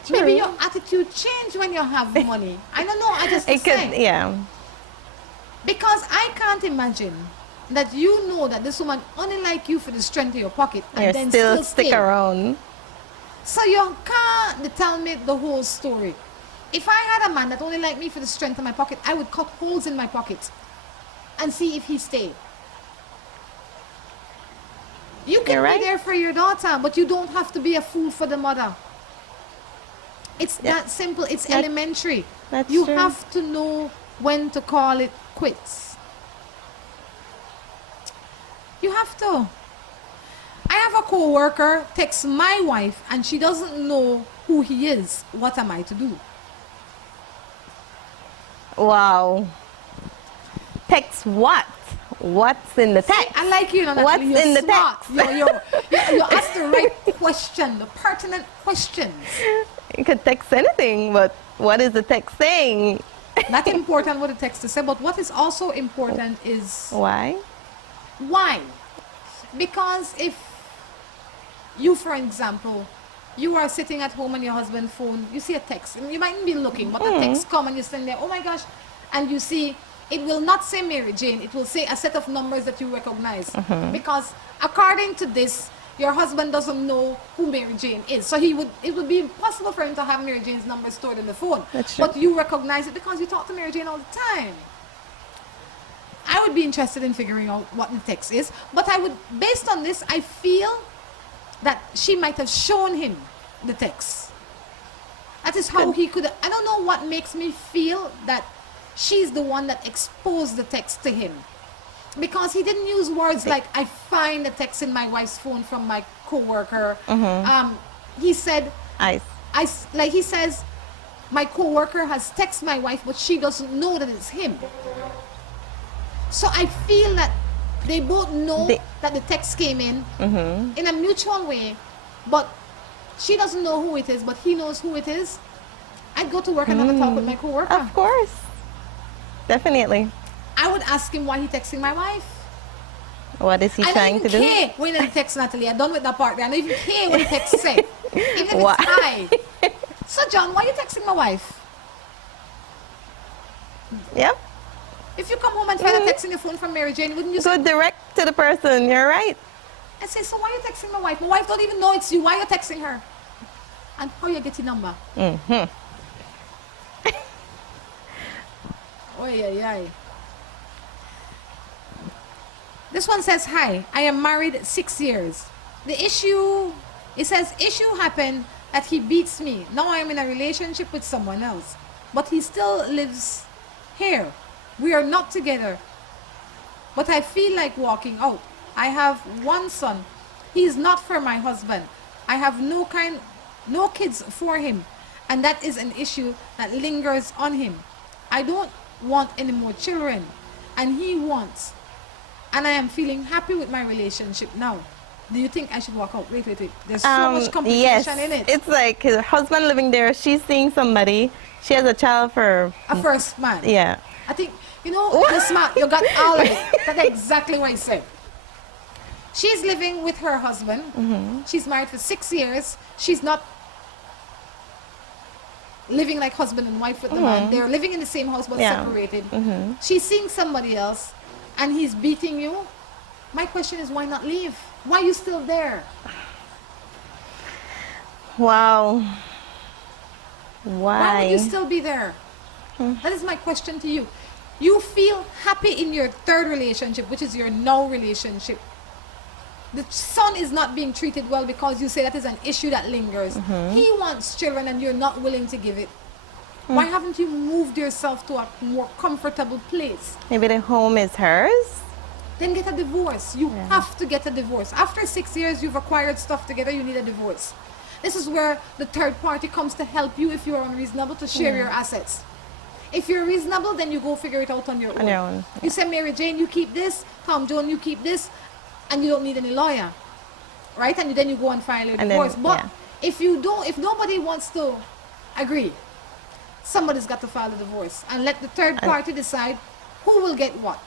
True. Maybe your attitude change when you have money. I don't know, I just say. Yeah. Because I can't imagine that you know that this woman only like you for the strength of your pocket and You're then still stay. stick around. So you can't tell me the whole story. If I had a man that only liked me for the strength of my pocket, I would cut holes in my pocket and see if he stayed. You can You're right. be there for your daughter, but you don't have to be a fool for the mother. It's that simple. It's elementary. That's you true. have to know when to call it quits. You have to. I have a co-worker text my wife and she doesn't know who he is. What am I to do? Wow. Text what? What's in the text? I like you, Natalie. What's You're in the smart. text? You ask the right question, the pertinent questions. You could text anything, but what is the text saying? Not important what the text is say, but what is also important is Why? why. Because if you, for example, you are sitting at home on your husband's phone, you see a text, and you mightn't be looking, but the text come and you're sitting there, oh my gosh, and you see, it will not say Mary Jane, it will say a set of numbers that you recognize. Because according to this, your husband doesn't know who Mary Jane is. So it would be impossible for him to have Mary Jane's number stored in the phone. That's true. But you recognize it because you talk to Mary Jane all the time. I would be interested in figuring out what the text is. But based on this, I feel that she might have shown him the text. That is how he could. I don't know what makes me feel that she's the one that exposed the text to him. Because he didn't use words like, I find the text in my wife's phone from my co-worker. He said, he says, my co-worker has texted my wife, but she doesn't know that it's him. So I feel that they both know that the text came in a mutual way, but she doesn't know who it is, but he knows who it is. I'd go to work and have a talk with my co-worker. Of course. Definitely. I would ask him why he's texting my wife. What is he trying to do? I don't even care when he texts Natalie. I'm done with that part there. I don't even care what the text say. Even if it's hi. So John, why are you texting my wife? Yep. If you come home and find a text in your phone from Mary Jane, wouldn't you Go say? direct to the person. You're right. I say, so why are you texting my wife? My wife don't even know it's you. Why are you texting her? And how you get your number? Oh yeah. This one says, hi, I am married 6 years. The issue happened that he beats me. Now I am in a relationship with someone else. But he still lives here. We are not together. But I feel like walking out. I have one son. He is not for my husband. I have no kids for him. And that is an issue that lingers on him. I don't want any more children. And he wants. And I am feeling happy with my relationship now. Do you think I should walk out? Wait. There's so much complication in it. It's like his husband living there. She's seeing somebody. She has a child for a first man. Yeah. I think, you're smart. You got all of it. That's exactly what I said. She's living with her husband. She's married for 6 years. She's not living like husband and wife with the man. They're living in the same house but separated. She's seeing somebody else and he's beating you. My question is, why not leave? Why are you still there? Wow. Why would you still be there? That is my question to you. You feel happy in your third relationship, which is your now relationship. The son is not being treated well because you say that is an issue that lingers. He wants children and you're not willing to give it. Why haven't you moved yourself to a more comfortable place? Maybe the home is hers? Then get a divorce. You have to get a divorce. After 6 years, you've acquired stuff together, you need a divorce. This is where the third party comes to help you if you're unreasonable to share your assets. If you're reasonable, then you go figure it out on your own. You say, Mary Jane, you keep this. Tom Jones, you keep this. And you don't need any lawyer. Right? And then you go and file your divorce. But if you don't, if nobody wants to agree, somebody's got to file a divorce. And let the third party decide who will get what.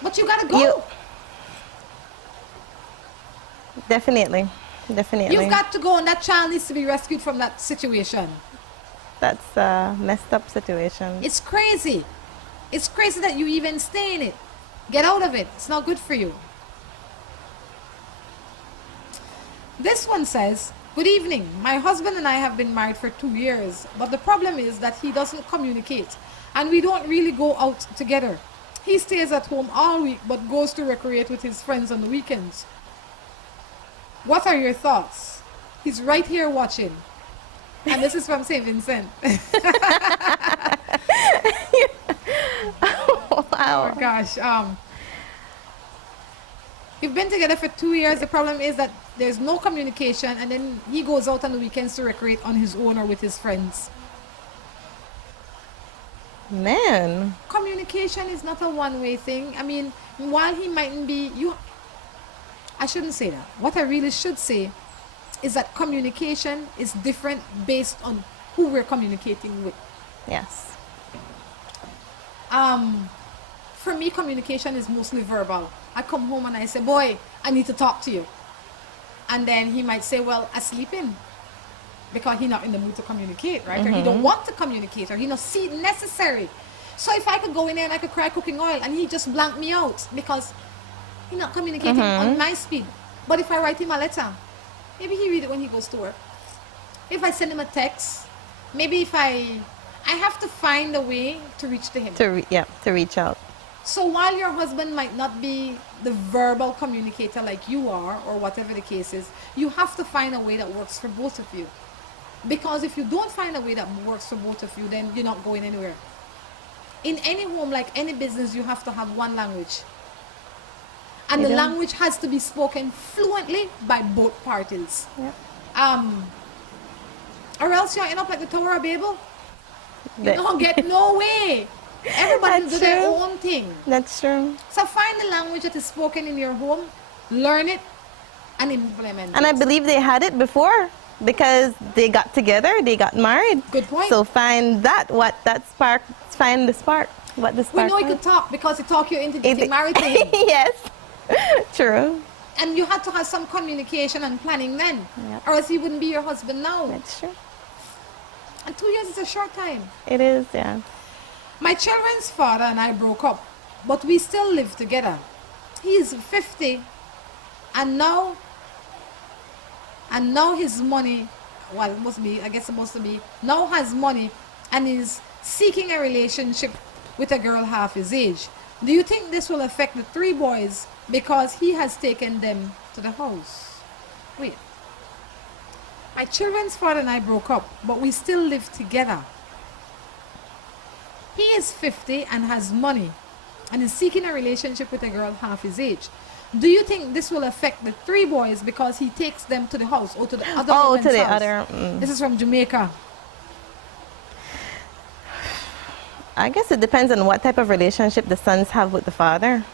But you got to go. Definitely. Definitely. You've got to go, and that child needs to be rescued from that situation. That's a messed up situation. It's crazy. It's crazy that you even stay in it. Get out of it. It's not good for you. This one says, good evening. My husband and I have been married for 2 years, but the problem is that he doesn't communicate, and we don't really go out together. He stays at home all week, but goes to recreate with his friends on the weekends. What are your thoughts? He's right here watching. And this is from St. Vincent. Wow. Oh gosh. You've been together for 2 years. The problem is that there's no communication, and then he goes out on the weekends to recreate on his own or with his friends. Man. Communication is not a one-way thing. I mean, while he mightn't be I shouldn't say that. What I really should say is that communication is different based on who we're communicating with. Yes. For me, communication is mostly verbal. I come home and I say, boy, I need to talk to you. And then he might say, well, I'm sleeping. Because he's not in the mood to communicate, right? Or he don't want to communicate, or he don't see it necessary. So if I could go in there and I could cry cooking oil and he just blank me out because he's not communicating on my speed. But if I write him a letter, maybe he read it when he goes to work. If I send him a text, maybe if I have to find a way to reach to him. To reach out. So while your husband might not be the verbal communicator like you are, or whatever the case is, you have to find a way that works for both of you. Because if you don't find a way that works for both of you, then you're not going anywhere. In any home, like any business, you have to have one language. And the language has to be spoken fluently by both parties. Yep. Or else you'll end up like the Tower of Babel. You don't get no way. Everybody do their own thing. That's true. So find the language that is spoken in your home, learn it, and implement it. And I believe they had it before because they got together, they got married. Good point. So find find the spark. What the spark We know he could talk because he talked you into getting married to him. Yes. True. And you had to have some communication and planning then. Yep. Or else he wouldn't be your husband now. That's true. And 2 years is a short time. It is, yeah. My children's father and I broke up, but we still live together. He is 50 and now his money, well, it must be, I guess it must be, now has money and is seeking a relationship with a girl half his age. Do you think this will affect the 3 boys because he has taken them to the house? Wait. My children's father and I broke up, but we still live together. He is 50 and has money and is seeking a relationship with a girl half his age. Do you think this will affect the 3 boys because he takes them to the house or to the other woman's house? This is from Jamaica. I guess it depends on what type of relationship the sons have with the father.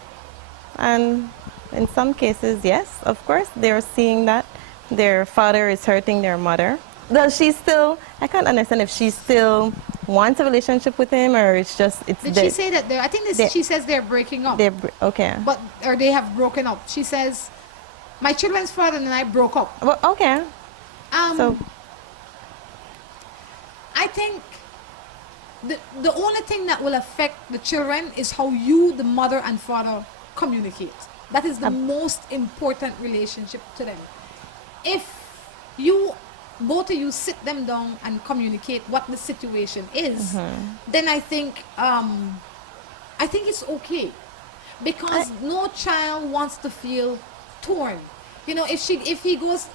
And in some cases, yes, of course, they're seeing that their father is hurting their mother. Does she still, I can't understand if she still wants a relationship with him or it's just, Did she say that I think she says they're breaking up. Okay. Or they have broken up. She says, my children's father and I broke up. Well, okay. So I think the only thing that will affect the children is how you, the mother and father, communicate. That is the most important relationship to them. If you, both of you, sit them down and communicate what the situation is, then I think it's okay, because no child wants to feel torn. You know, if he goes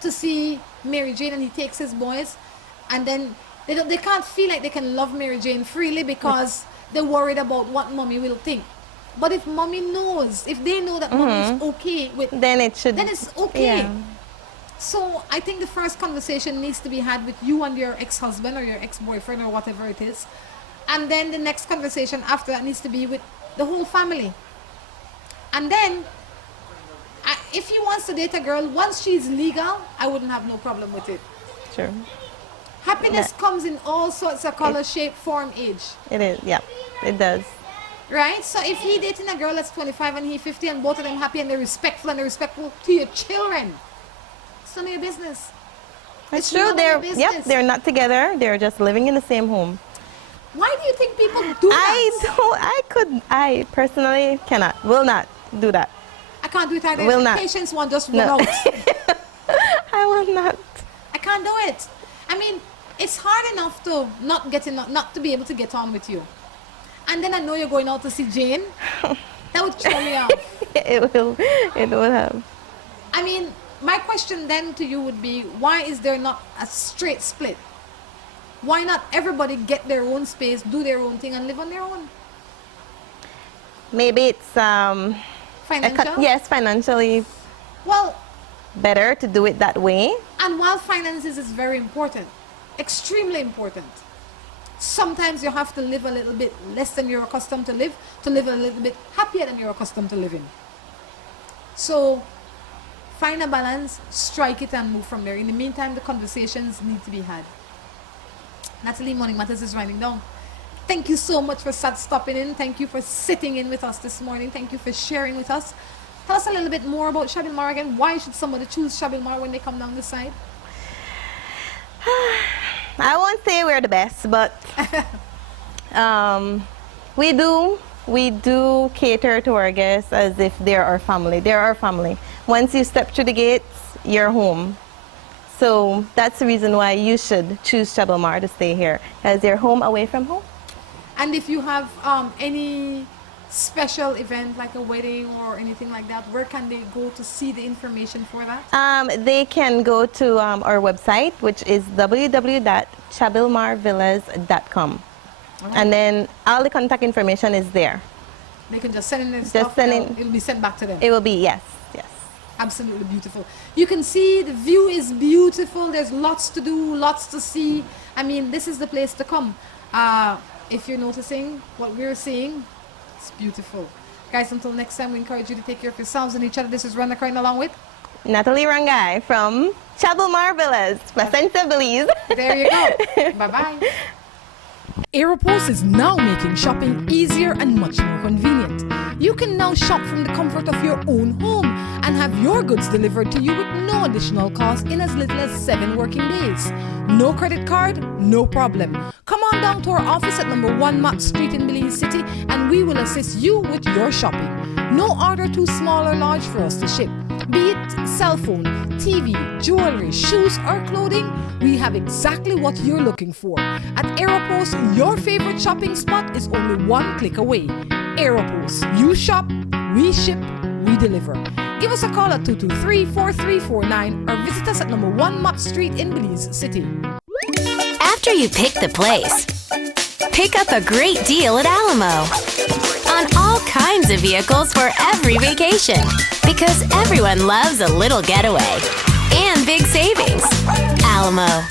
to see Mary Jane and he takes his boys, and then they can't feel like they can love Mary Jane freely because they're worried about what mommy will think. But if mommy knows, if they know that mommy is okay with, then it's okay. Yeah. So I think the first conversation needs to be had with you and your ex-husband or your ex-boyfriend or whatever it is, and then the next conversation after that needs to be with the whole family. And then if he wants to date a girl, once she's legal, I wouldn't have no problem with it. Sure. Happiness comes in all sorts of color, shape, form, age. It is, yeah, it does. Right? So if he dating a girl that's 25 and he 50 and both of them happy and they're respectful to your children, it's none of your business. It's true. They're not together. They're just living in the same home. Why do you think people do that? I personally will not do that. I can't do it either. Will not. Patience one just run out. I will not. I can't do it. I mean, it's hard enough to not to be able to get on with you. And then I know you're going out to see Jane. That would throw me off. It will have. I mean, my question then to you would be, why is there not a straight split? Why not everybody get their own space, do their own thing, and live on their own? Maybe it's financial? Yes, financially. Well, better to do it that way. And while finances is very important, extremely important, sometimes you have to live a little bit less than you're accustomed to live a little bit happier than you're accustomed to living. So find a balance, strike it, and move from there. In the meantime, the conversations need to be had. Natalie, Morning Matters is winding down. Thank you so much for stopping in. Thank you for sitting in with us this morning. Thank you for sharing with us. Tell us a little bit more about Chabil Mar again. Why should somebody choose Chabil Mar when they come down this side? I won't say we're the best, but we do cater to our guests as if they're our family. They're our family. Once you step through the gates, you're home. So that's the reason why you should choose Chabil Mar to stay here, as you're home away from home. And if you have any special event like a wedding or anything like that, where can they go to see the information for that? They can go to our website, which is www.chabilmarvillas.com. Right. And then all the contact information is there. They can just send in their stuff, it'll be sent back to them. It will be, yes. Absolutely beautiful. You can see the view is beautiful. There's lots to do, lots to see. I mean, this is the place to come. If you're noticing what we're seeing, it's beautiful. Guys, until next time, we encourage you to take care of yourselves and each other. This is Rhonda crying along with Natalie Rangai from Chabil Mar Villas, Placentia, Belize. There you go. Bye-bye. Aeropost is now making shopping easier and much more convenient. You can now shop from the comfort of your own home and have your goods delivered to you with no additional cost in as little as 7 working days. No credit card? No problem. Come on down to our office at number 1 Mott Street in Belize City and we will assist you with your shopping. No order too small or large for us to ship. Be it cell phone, TV, jewelry, shoes or clothing, we have exactly what you're looking for. At Aeropost, your favorite shopping spot is only 1 click away. Aeropost. You shop, we ship, we deliver. Give us a call at 223-4349 or visit us at number 1 Mott Street in Belize City. After you pick the place, pick up a great deal at Alamo on all kinds of vehicles for every vacation, because everyone loves a little getaway and big savings. Alamo.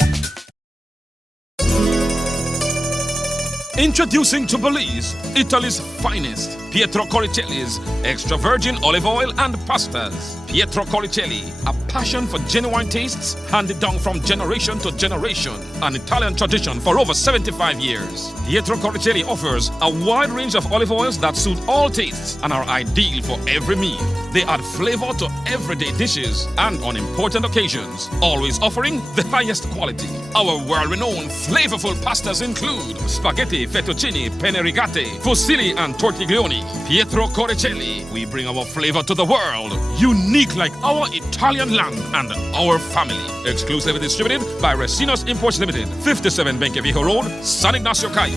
Introducing to Belize, Italy's finest, Pietro Coricelli's extra virgin olive oil and pastas. Pietro Coricelli, a passion for genuine tastes handed down from generation to generation. An Italian tradition for over 75 years. Pietro Coricelli offers a wide range of olive oils that suit all tastes and are ideal for every meal. They add flavor to everyday dishes and on important occasions, always offering the highest quality. Our world-renowned flavorful pastas include spaghetti, fettuccine, penne rigate, fusilli and tortiglioni. Pietro Coricelli, we bring our flavor to the world, unique like our Italian land and our family. Exclusively distributed by Resinos Imports Limited, 57 Benqueviejo Road, San Ignacio, Cayo.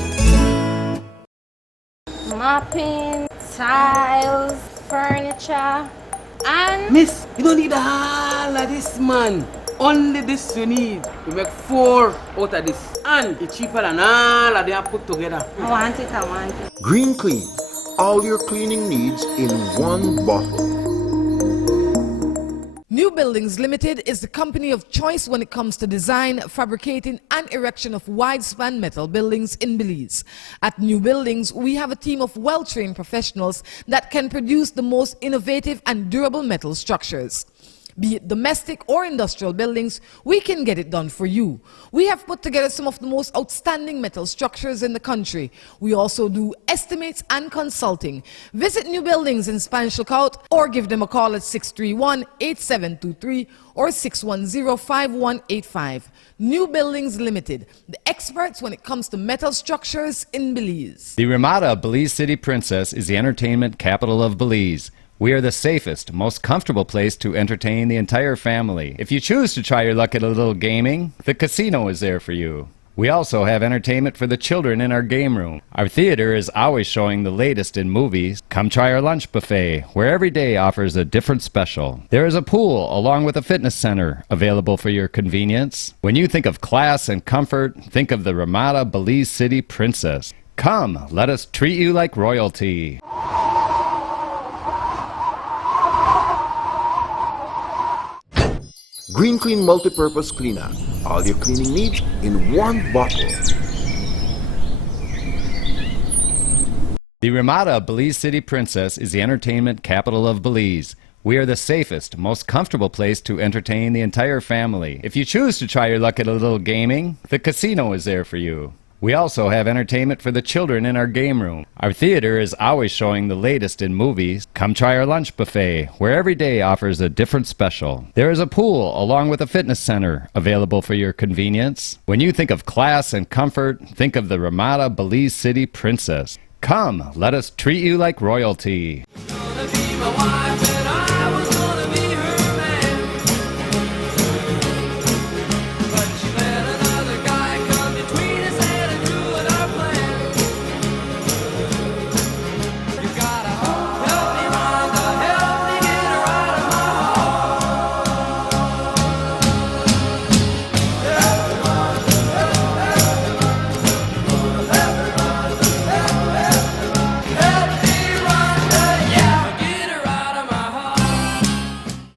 Mopping, tiles, furniture, and... Miss, you don't need all of this, man. Only this you need. We make 4 out of this. And it's cheaper than all of them put together. I want it. Green Clean, all your cleaning needs in one bottle. New Buildings Limited is the company of choice when it comes to design, fabricating and erection of wide-span metal buildings in Belize. At New Buildings, we have a team of well-trained professionals that can produce the most innovative and durable metal structures. Be it domestic or industrial buildings, we can get it done for you. We have put together some of the most outstanding metal structures in the country. We also do estimates and consulting. Visit New Buildings in Spanish Lookout or give them a call at 631-8723 or 610-5185. New Buildings Limited, the experts when it comes to metal structures in Belize. The Ramada Belize City Princess is the entertainment capital of Belize. We are the safest, most comfortable place to entertain the entire family. If you choose to try your luck at a little gaming, the casino is there for you. We also have entertainment for the children in our game room. Our theater is always showing the latest in movies. Come try our lunch buffet, where every day offers a different special. There is a pool along with a fitness center available for your convenience. When you think of class and comfort, think of the Ramada Belize City Princess. Come, let us treat you like royalty. Green Clean Multi-Purpose Cleaner, all your cleaning needs in one bottle. The Ramada Belize City Princess is the entertainment capital of Belize. We are the safest, most comfortable place to entertain the entire family. If you choose to try your luck at a little gaming, the casino is there for you. We also have entertainment for the children in our game room. Our theater is always showing the latest in movies. Come try our lunch buffet, where every day offers a different special. There is a pool along with a fitness center available for your convenience. When you think of class and comfort, think of the Ramada Belize City Princess. Come, let us treat you like royalty.